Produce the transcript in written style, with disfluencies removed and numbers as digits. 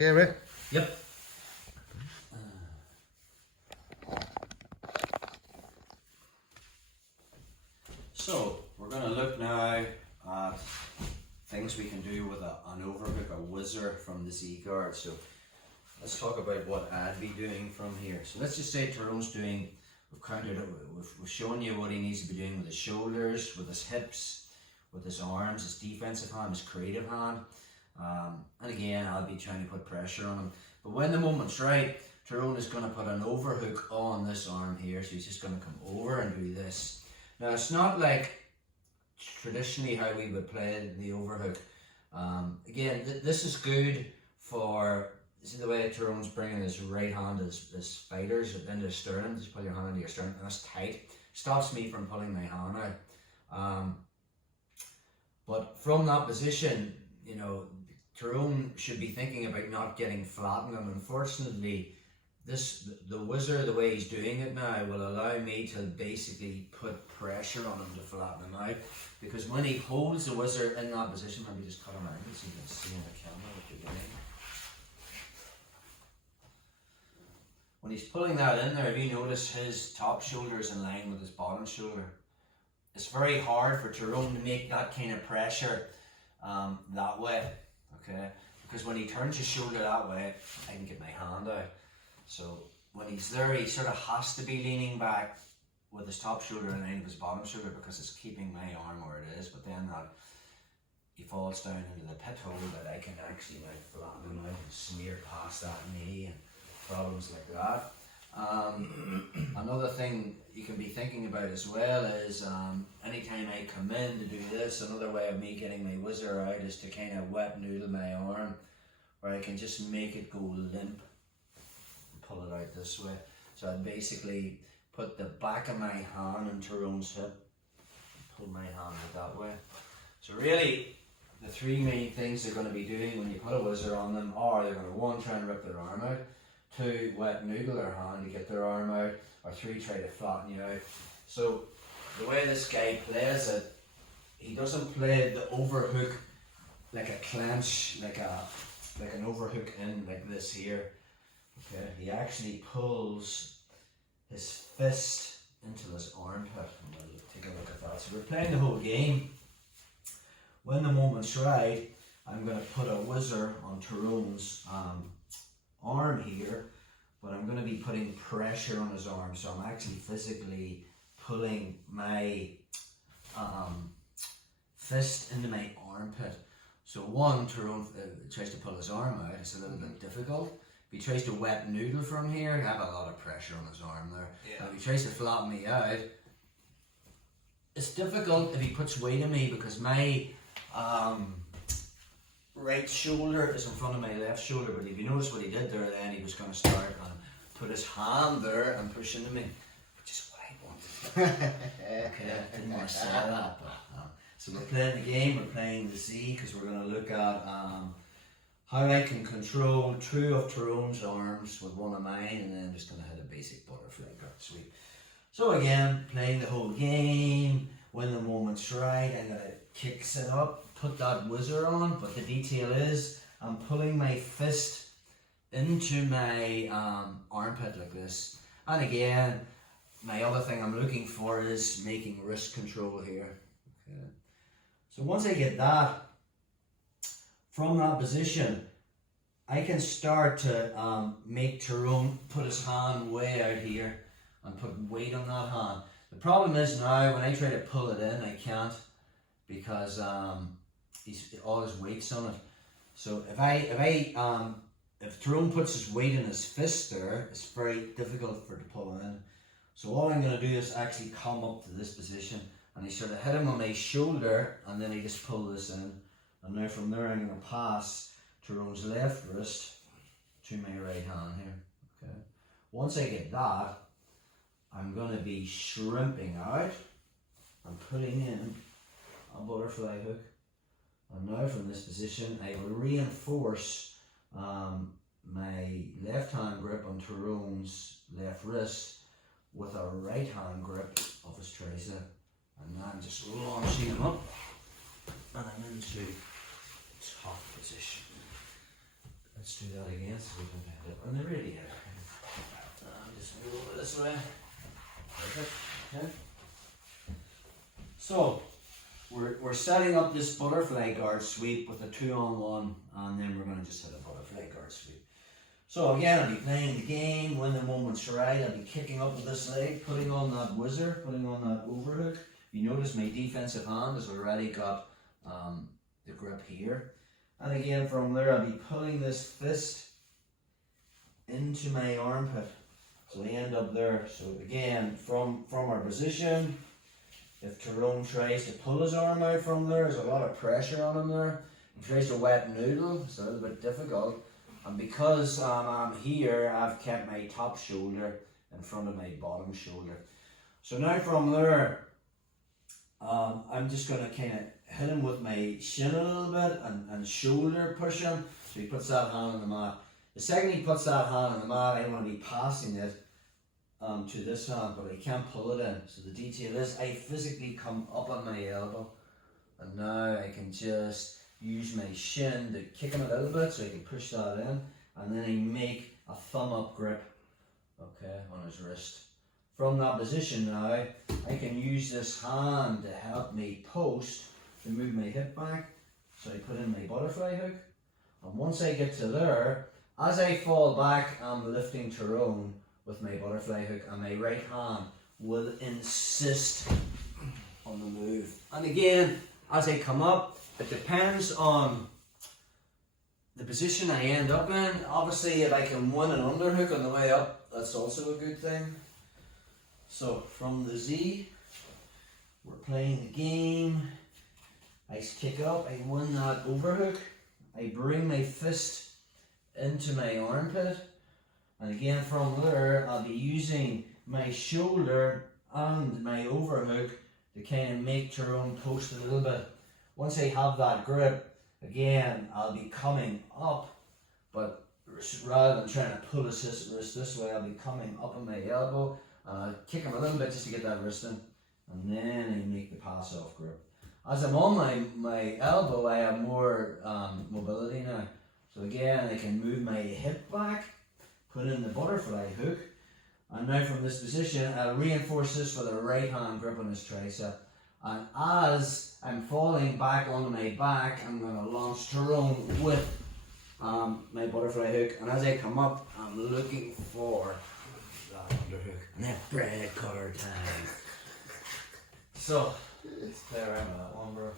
Okay, right? Yep. So we're going to look now at things we can do with an overhook, a whizzer from the Z guard. So let's talk about what I'd be doing from here. So let's just say Tyrone's doing, we've counted it, we've shown you what he needs to be doing with his shoulders, with his hips, with his arms, his defensive hand, his creative hand. And again, I'll be trying to put pressure on him. But when the moment's right, Tyrone is going to put an overhook on this arm here. So he's just going to come over and do this. Now it's not like traditionally how we would play the overhook. Again, this is good for, see the way Tyrone's bringing his right hand, his fighters into his sternum. Just pull your hand into your sternum and that's tight. Stops me from pulling my hand out. But from that position, you know, Tyrone should be thinking about not getting flattened, and unfortunately the whizzer, the way he's doing it now, will allow me to basically put pressure on him to flatten him out, because when he holds the whizzer in that position, maybe just cut him out so you can see in the camera what you're doing. When he's pulling that in there, if you notice his top shoulder is in line with his bottom shoulder. It's very hard for Tyrone to make that kind of pressure that way, okay? Because when he turns his shoulder that way, I can get my hand out. So when he's there, he sort of has to be leaning back with his top shoulder in line with his bottom shoulder, because it's keeping my arm where it is. But then he falls down into the pit hole that I can actually now flatten him out and smear past that knee and problems like that. Another thing you can be thinking about as well is anytime I come in to do this, another way of me getting my whizzer out is to kind of wet noodle my arm, where I can just make it go limp and pull it out this way. So I'd basically put the back of my hand in Tyrone's hip, pull my hand out that way. So really, the three main things they're going to be doing when you put a whizzer on them are they're going to, one, try and rip their arm out, two, wet noodle their hand to get their arm out, or three, try to flatten you out. So the way this guy plays it, he doesn't play the overhook like a clench, like an overhook in like this here. Okay, he actually pulls his fist into this armpit. And we'll take a look at that. So we're playing the whole game. When the moment's right, I'm going to put a whizzer on Tyrone's arm here, but I'm going to be putting pressure on his arm. So I'm actually physically pulling my fist into my armpit. So one, Tyrone tries to pull his arm out. It's a little bit difficult. If he tries to wet noodle from here, I have a lot of pressure on his arm there. Yeah. And if he tries to flatten me out, it's difficult if he puts weight on me, because my right shoulder is in front of my left shoulder. But if you notice what he did there, then he was going to start and put his hand there and push into me, which is what I wanted. Okay, I didn't want to say that, but so we're playing the game, we're playing the Z, because we're going to look at how I can control two of Tyrone's arms with one of mine, and then I'm just going to hit a basic butterfly cut sweep. So again, playing the whole game. When the moment's right, I'm going to kick it up, put that whizzer on, but the detail is I'm pulling my fist into my armpit like this. And again, my other thing I'm looking for is making wrist control here. Okay. So once I get that, from that position, I can start to make Tyrone put his hand way out here and put weight on that hand. The problem is now when I try to pull it in, I can't, because all his weight's on it. So if Tyrone puts his weight in his fist there, it's very difficult for it to pull in. So all I'm going to do is actually come up to this position, and I sort of hit him on my shoulder, and then I just pull this in. And now from there I'm going to pass Tyrone's left wrist to my right hand here. Okay. Once I get that, I'm going to be shrimping out and putting in a butterfly hook. And now from this position I will reinforce my left hand grip on Tyrone's left wrist with a right hand grip of his tricep. And now I'm just launching him up, and I'm into top position. let's do that again so we can get it on the radiator. Just move over this way. Perfect. Okay. So we're setting up this butterfly guard sweep with a 2-on-1, and then we're going to just hit a butterfly guard sweep. So again, I'll be playing the game. When the moment's right, I'll be kicking up with this leg, putting on that whizzer, putting on that overhook. You notice my defensive hand has already got the grip here. And again, from there, I'll be pulling this fist into my armpit. So we end up there. So again, from our position, if Tyrone tries to pull his arm out from there, there's a lot of pressure on him there. He tries to wet noodle, it's a little bit difficult. And because I'm here, I've kept my top shoulder in front of my bottom shoulder. So now from there, I'm just going to kind of hit him with my shin a little bit and shoulder push him. So he puts that hand on the mat. The second he puts that hand on the mat, I want to be passing it to this hand, but I can't pull it in. So the detail is I physically come up on my elbow, and now I can just use my shin to kick him a little bit so I can push that in, and then I make a thumb up grip, okay, on his wrist. From that position now, I can use this hand to help me post to move my hip back. So I put in my butterfly hook, and once I get to there, as I fall back, I'm lifting Tyrone with my butterfly hook, and my right hand will insist on the move. And again, as I come up, it depends on the position I end up in. Obviously, if I can win an underhook on the way up, that's also a good thing. So from the Z, we're playing the game. I kick up, I win that overhook. I bring my fist into my armpit. And again, from there, I'll be using my shoulder and my overhook to kind of make Tyrone post a little bit. Once I have that grip, again, I'll be coming up, but rather than trying to pull his wrist this way, I'll be coming up on my elbow, and I'll kick him a little bit just to get that wrist in, and then I make the pass off grip. As I'm on my elbow, I have more mobility now. So again, I can move my hip back, put in the butterfly hook, and now from this position, I'll reinforce this with a right hand grip on his tricep. And as I'm falling back onto my back, I'm going to launch Tyrone with my butterfly hook. And as I come up, I'm looking for that underhook. And then bread cutter time. So, let's play around with that one, bro.